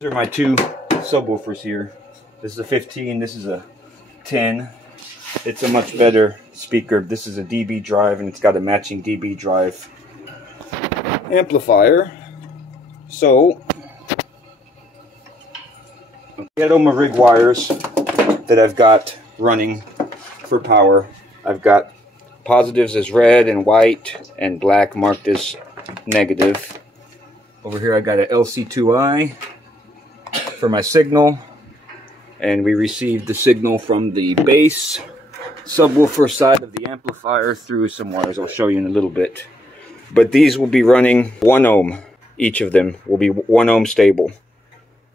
These are my two subwoofers here. This is a 15, this is a 10. It's a much better speaker. This is a dB drive and it's got a matching dB drive amplifier. So, ghetto rig wires that I've got running for power. I've got positives as red and white and black marked as negative. Over here I got a LC2I for my signal, and we received the signal from the bass subwoofer side of the amplifier through some wires I'll show you in a little bit. But these will be running 1 ohm. Each of them will be 1 ohm stable,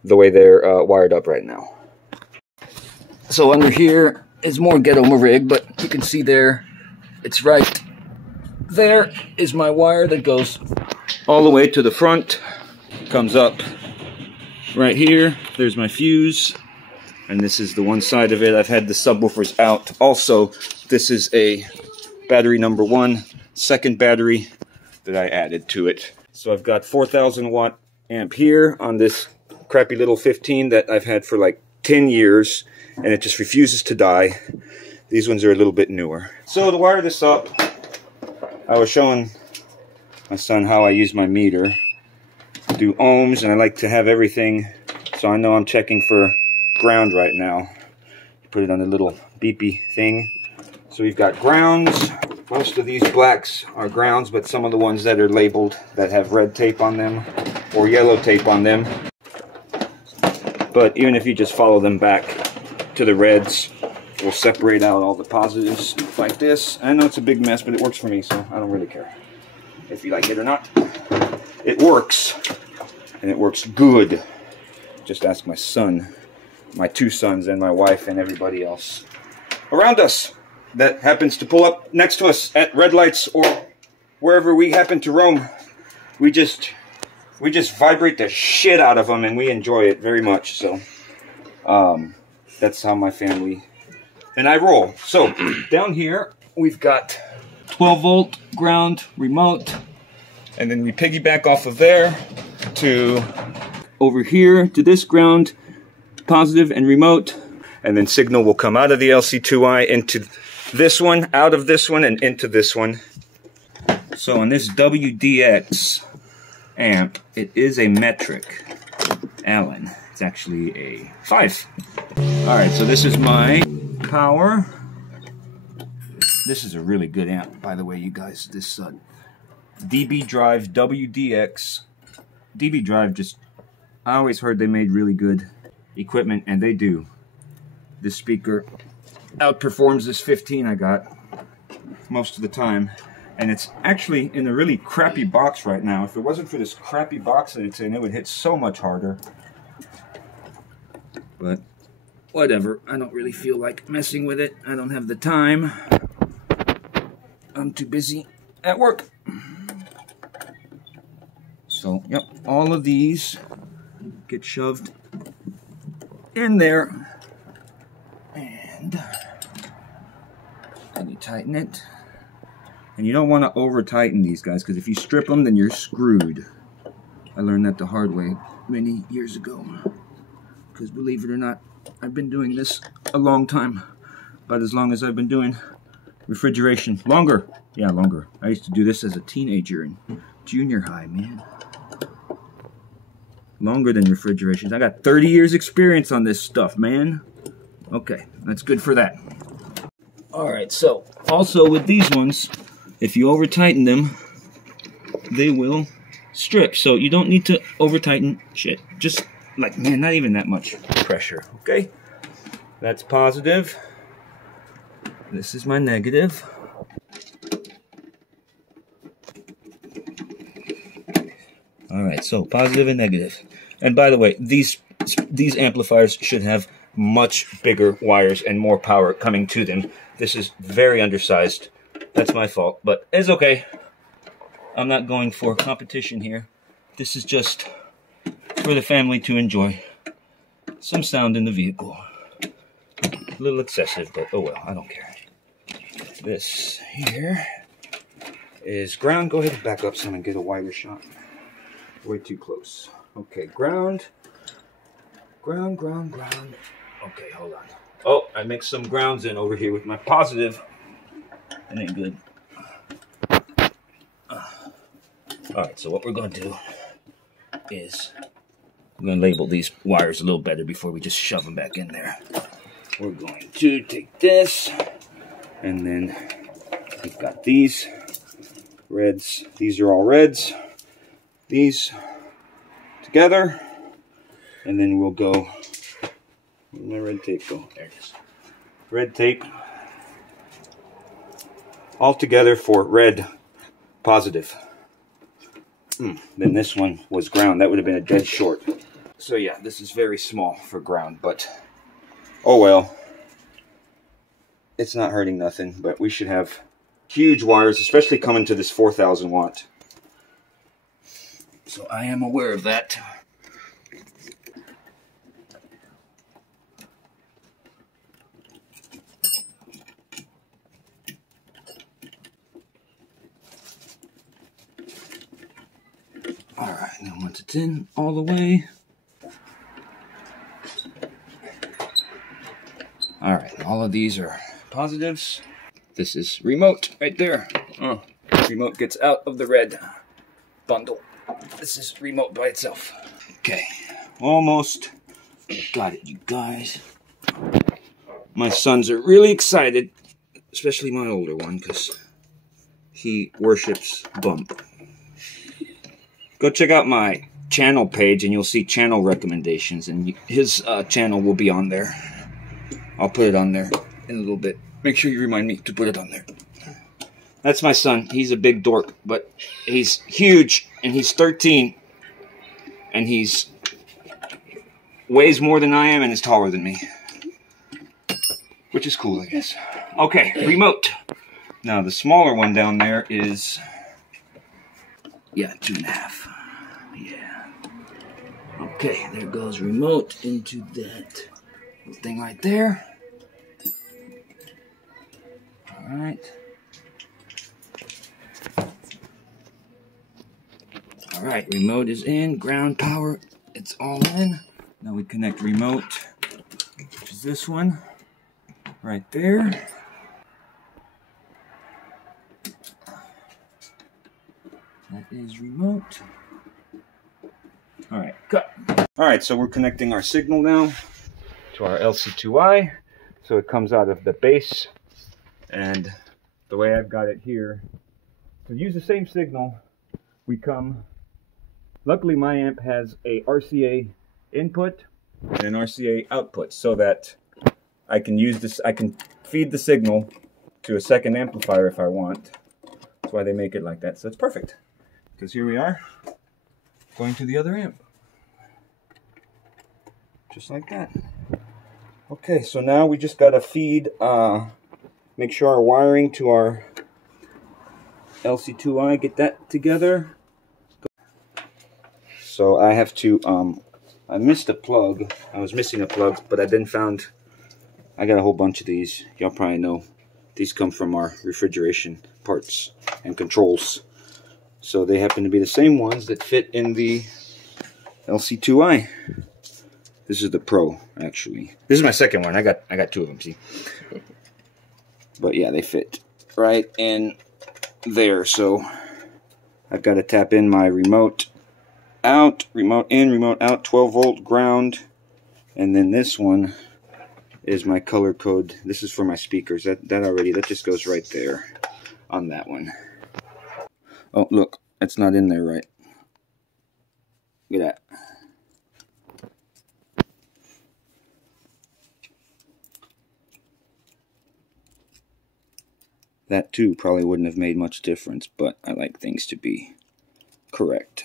the way they're wired up right now. So under here is more ghetto rig, but you can see there, it's right there is my wire that goes all the way to the front, comes up right here. There's my fuse, and this is the one side of it. I've had the subwoofers out. Also, this is a battery number 1, second battery that I added to it. So I've got 4,000 watt amp here on this crappy little 15 that I've had for like 10 years, and it just refuses to die. These ones are a little bit newer. So to wire this up, I was showing my son how I use my meter. Do ohms, and I like to have everything so I know I'm checking for ground right now. Put it on a little beepy thing. So we've got grounds. Most of these blacks are grounds, but some of the ones that are labeled that have red tape on them or yellow tape on them. But even if you just follow them back to the reds, we'll separate out all the positives like this. I know it's a big mess, but it works for me, so I don't really care if you like it or not. It works, and it works good. Just ask my son, my 2 sons, and my wife, and everybody else around us that happens to pull up next to us at red lights or wherever we happen to roam. We just vibrate the shit out of them, and we enjoy it very much. So that's how my family and I roll. So down here we've got 12 volt ground remote, and then we piggyback off of there to over here to this ground positive and remote, and then signal will come out of the LC2I into this one, out of this one, and into this one. So on this WDX amp, it is a metric Allen. It's actually a 5. Alright, so this is my power. This is a really good amp, by the way, you guys. This DB Drive WDX. DB Drive, just, I always heard they made really good equipment, and they do. This speaker outperforms this 15 I got most of the time, and it's actually in a really crappy box right now. If it wasn't for this crappy box that it's in, it would hit so much harder. But whatever, I don't really feel like messing with it. I don't have the time. I'm too busy at work. So, yep, all of these get shoved in there. And you tighten it. And you don't want to over tighten these guys, because if you strip them, then you're screwed. I learned that the hard way many years ago. Because believe it or not, I've been doing this a long time. About as long as I've been doing refrigeration. Longer. Yeah, longer. I used to do this as a teenager in junior high, man. Longer than refrigeration. I got 30 years experience on this stuff, man. Okay, that's good for that. Alright, so also with these ones, if you over tighten them, they will strip. So you don't need to over tighten shit. Just like, man, not even that much pressure. Okay, that's positive. This is my negative. Alright, so positive and negative. And by the way, these amplifiers should have much bigger wires and more power coming to them. This is very undersized. That's my fault, but it's okay. I'm not going for competition here. This is just for the family to enjoy some sound in the vehicle. A little excessive, but oh well, I don't care. This here is ground. Go ahead and back up some and get a wider shot. Way too close. Okay, ground. Ground, ground, ground. Okay, hold on. Oh, I mixed some grounds in over here with my positive. That ain't good. Alright, so what we're going to do is we're going to label these wires a little better before we just shove them back in there. We're going to take this, and then we've got these reds. These are all reds. These together, and then we'll go. Where'd my red tape go? There it is. Red tape all together for red positive. Then this one was ground. That would have been a dead short. So yeah, this is very small for ground, but oh well. It's not hurting nothing, but we should have huge wires, especially coming to this 4,000 watt. So I am aware of that. Alright, now once it's in all the way. Alright, all of these are positives. This is remote right there. Remote gets out of the red bundle. This is remote by itself. Okay, almost got it, you guys. My sons are really excited, especially my older one, because he worships bump. Go check out my channel page and you'll see channel recommendations, and his channel will be on there. I'll put it on there in a little bit. Make sure you remind me to put it on there. That's my son. He's a big dork, but he's huge, and he's 13, and he's weighs more than I am and is taller than me, which is cool, I guess. Okay, remote. Now the smaller one down there is, yeah, 2.5. Yeah. Okay, there goes remote into that little thing right there. All right. All right, remote is in, ground power, it's all in. Now we connect remote, which is this one, right there. That is remote. All right, cut. All right, so we're connecting our signal now to our LC2I. So it comes out of the base, and the way I've got it here, to use the same signal, we come, luckily my amp has a RCA input and an RCA output, so that I can use this, I can feed the signal to a second amplifier if I want. That's why they make it like that, so it's perfect. Because here we are, going to the other amp. Just like that. Okay, so now we just gotta feed, make sure our wiring to our LC2I, get that together. So I have to, I missed a plug. I was missing a plug, but I then found, I got a whole bunch of these. Y'all probably know. These come from our refrigeration parts and controls. So they happen to be the same ones that fit in the LC2I. This is the Pro, actually. This is my second one. I got two of them, see? But yeah, they fit right in there. So I've got to tap in my remote out, remote in, remote out, 12 volt ground. And then this one is my color code. This is for my speakers. That just goes right there on that one. Oh, look, that's not in there right. Look at that. That too probably wouldn't have made much difference, but I like things to be correct.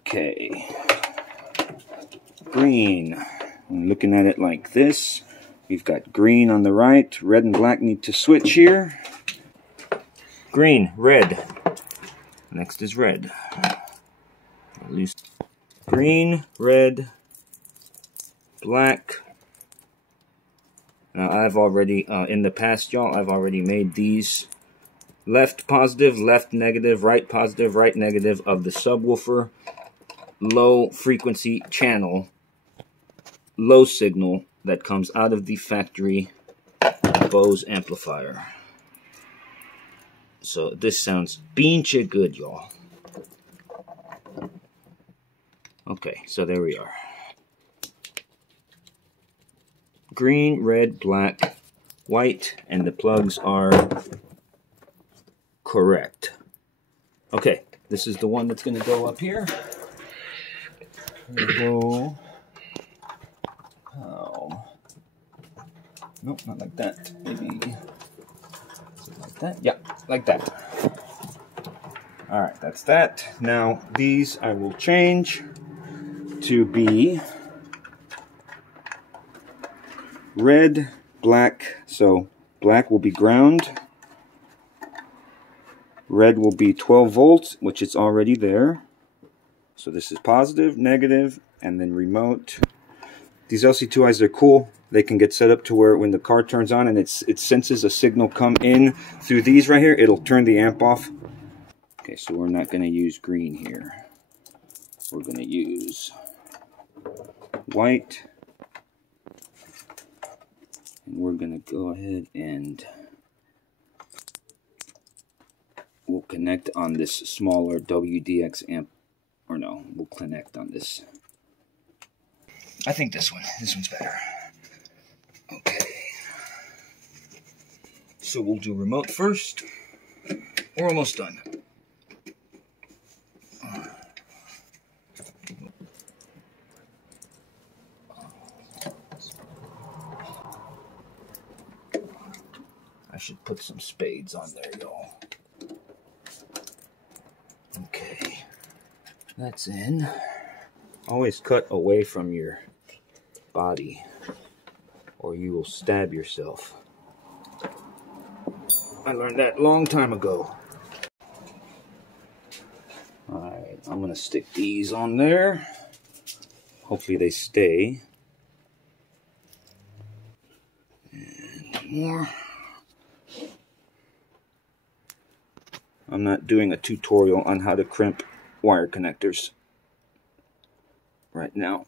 Okay. Green. I'm looking at it like this. We've got green on the right. Red and black need to switch here. Green, red. Next is red. At least green, red, black. Now I've already, in the past, y'all, I've already made these left positive, left negative, right positive, right negative of the subwoofer low frequency channel, low signal that comes out of the factory Bose amplifier. So this sounds beancha good, y'all. Okay, so there we are. Green, red, black, white, and the plugs are correct. Okay, this is the one that's going to go up here. Go. Oh. Nope, not like that. Maybe like that. Yeah, like that. All right, that's that. Now these I will change to be red, black. So black will be ground. Red will be 12 volts, which is already there. So this is positive, negative, and then remote. These LC2Is are cool. They can get set up to where when the car turns on and it senses a signal come in through these right here, it'll turn the amp off. Okay, so we're not going to use green here. We're going to use white. And we're going to go ahead and we'll connect on this smaller WDX amp. Or no, we'll connect on this. I think this one's better. Okay. So we'll do remote first. We're almost done. I should put some spades on there, y'all. Okay. That's in. Always cut away from your body or you will stab yourself. I learned that a long time ago. Alright, I'm going to stick these on there. Hopefully they stay. And more. I'm not doing a tutorial on how to crimp wire connectors right now.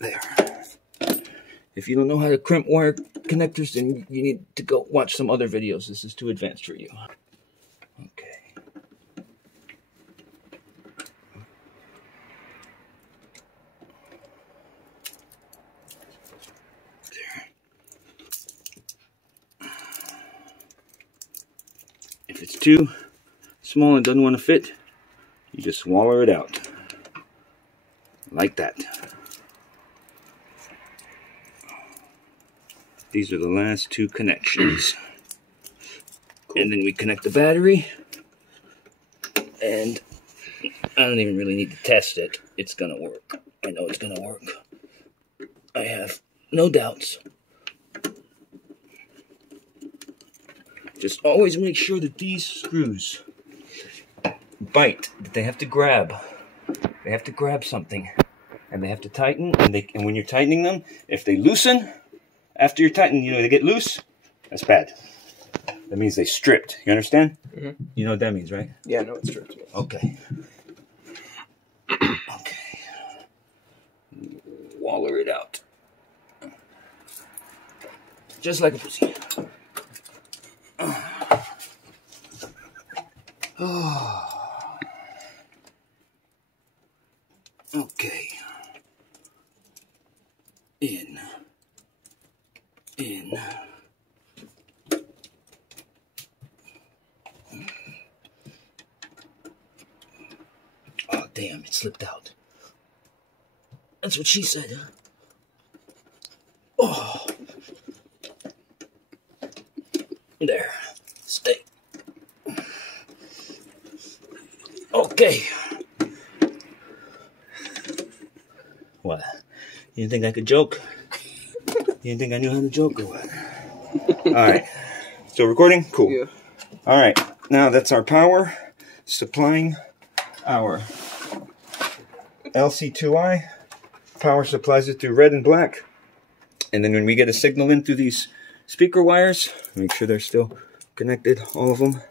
There. If you don't know how to crimp wire connectors, then you need to go watch some other videos. This is too advanced for you. Okay. There. If it's too small and doesn't want to fit, you just swallow it out. Like that. These are the last two connections. Cool. And then we connect the battery. And I don't even really need to test it. It's gonna work. I know it's gonna work. I have no doubts. Just always make sure that these screws bite, that they have to grab. They have to grab something. And they have to tighten. And when you're tightening them, if they loosen, after you're tightening, you know, they get loose, that's bad. That means they stripped. You understand? Mm-hmm. You know what that means, right? Yeah, I know it's stripped. Okay. Okay. Waller it out. Just like a pussy. Oh. Okay. In. Oh, damn, it slipped out. That's what she said, huh? Oh. There. Stay. Okay. What? You didn't think I could joke? You didn't think I knew how to joke or what? Alright. So recording? Cool. Yeah. Alright. Now that's our power supplying our LC2I. Power supplies it through red and black. And then when we get a signal in through these speaker wires. Make sure they're still connected, all of them.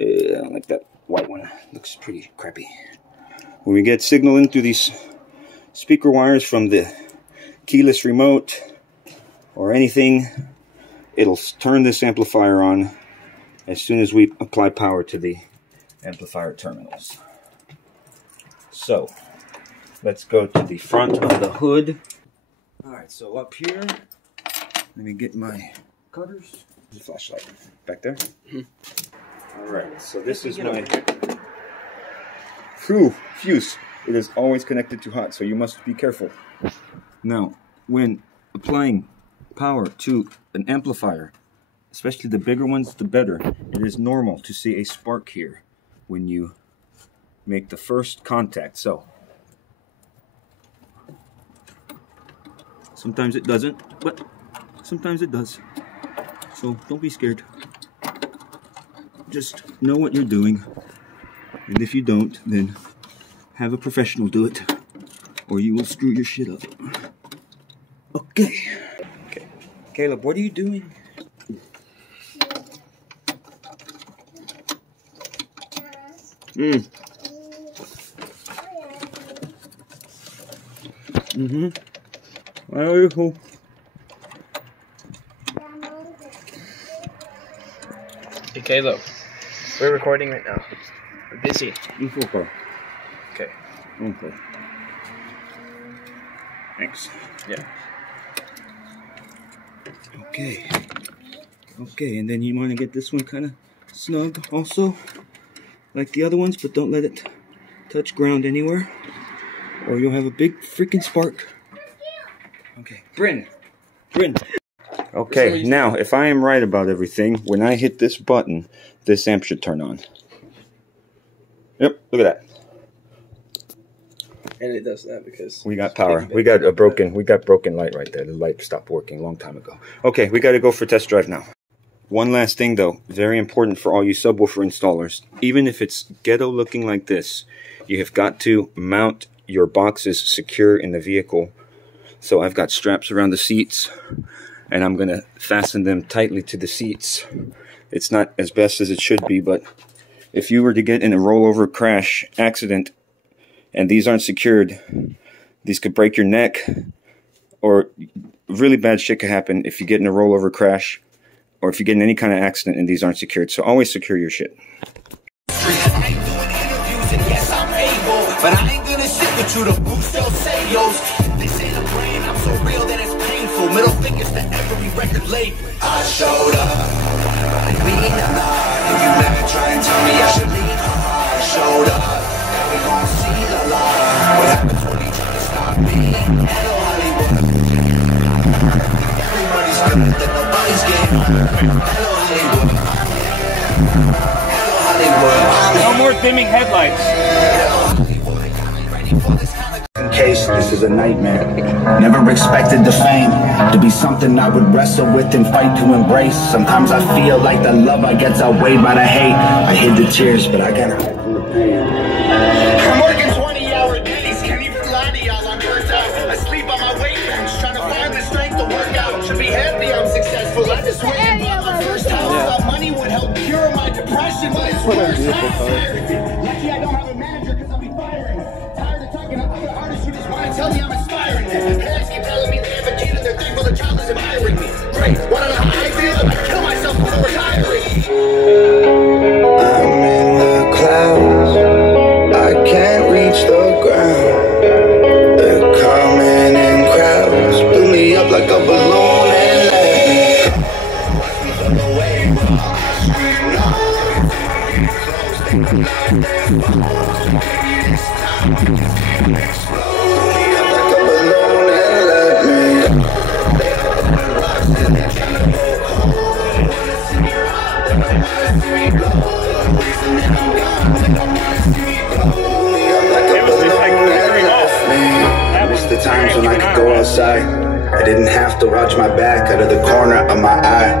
I don't like that white one. Looks pretty crappy. When we get signal in through these speaker wires from the keyless remote or anything, it'll turn this amplifier on as soon as we apply power to the amplifier terminals. So let's go to the front of the hood. Alright, so up here, let me get my cutters. There's a flashlight back there. Alright, so this is my fuse. It is always connected to hot, so you must be careful. Now, when applying power to an amplifier, especially the bigger ones, the better. It is normal to see a spark here when you make the first contact. So sometimes it doesn't, but sometimes it does. So don't be scared. Just know what you're doing. And if you don't, then have a professional do it, or you will screw your shit up. Okay. Caleb, what are you doing? Well, cool. Hey Caleb, we're recording right now. We're busy. Okay. Okay. Thanks. Yeah. Okay, and then you want to get this one kind of snug also, like the other ones, but don't let it touch ground anywhere, or you'll have a big freaking spark. Okay, Bryn. Okay, now, if I am right about everything, when I hit this button, this amp should turn on. Yep, look at that. And it does that because we got power. We got broken light right there. The light stopped working a long time ago. Okay, we got to go for test drive now. One last thing though, very important for all you subwoofer installers. Even if it's ghetto looking like this, you have got to mount your boxes secure in the vehicle. So I've got straps around the seats, and I'm going to fasten them tightly to the seats. It's not as best as it should be, but if you were to get in a rollover crash accident and these aren't secured, these could break your neck, or really bad shit could happen if you get in a rollover crash, or if you get in any kind of accident and these aren't secured. So always secure your shit. But I ain't gonna sit with you to boost your sales. This ain't a brain, I'm so real that it's painful. Middle fingers to every record label. I showed up, and we ain't alive. If you never try and tell me I should leave, I showed up, now we gon' see the light. What happens when you try to stop me? Hello Hollywood. Everybody's good, that nobody's getting hurt. Hello Hollywood. Hello Hollywood. No more dimming headlights. In case this is a nightmare. Never expected the fame to be something I would wrestle with and fight to embrace. Sometimes I feel like the love I get's outweighed by the hate. I hid the tears, but I gotta hide from the pain. I'm working 20-hour days, can't even lie to y'all, I'm burnt out. I sleep on my weight bench, trying to find the strength to work out. Should be happy I'm successful, I just went and bought my first house. Thought money would help cure my depression, but it's worse. Lucky I don't have a manager, cause I'll be firing. Tired of talking to other artists who just want to tell me I'm inspiring them. Parents keep telling me they have a kid and they're thankful the child is admiring me. Great, wanna know how I feel? I'd kill myself before retiring. I'm in the clouds, I can't reach the ground. They're coming in crowds, blew me up like a balloon and let me go. Watch me float away, the times when I could go outside. I didn't have to watch my back out of the corner of my eye.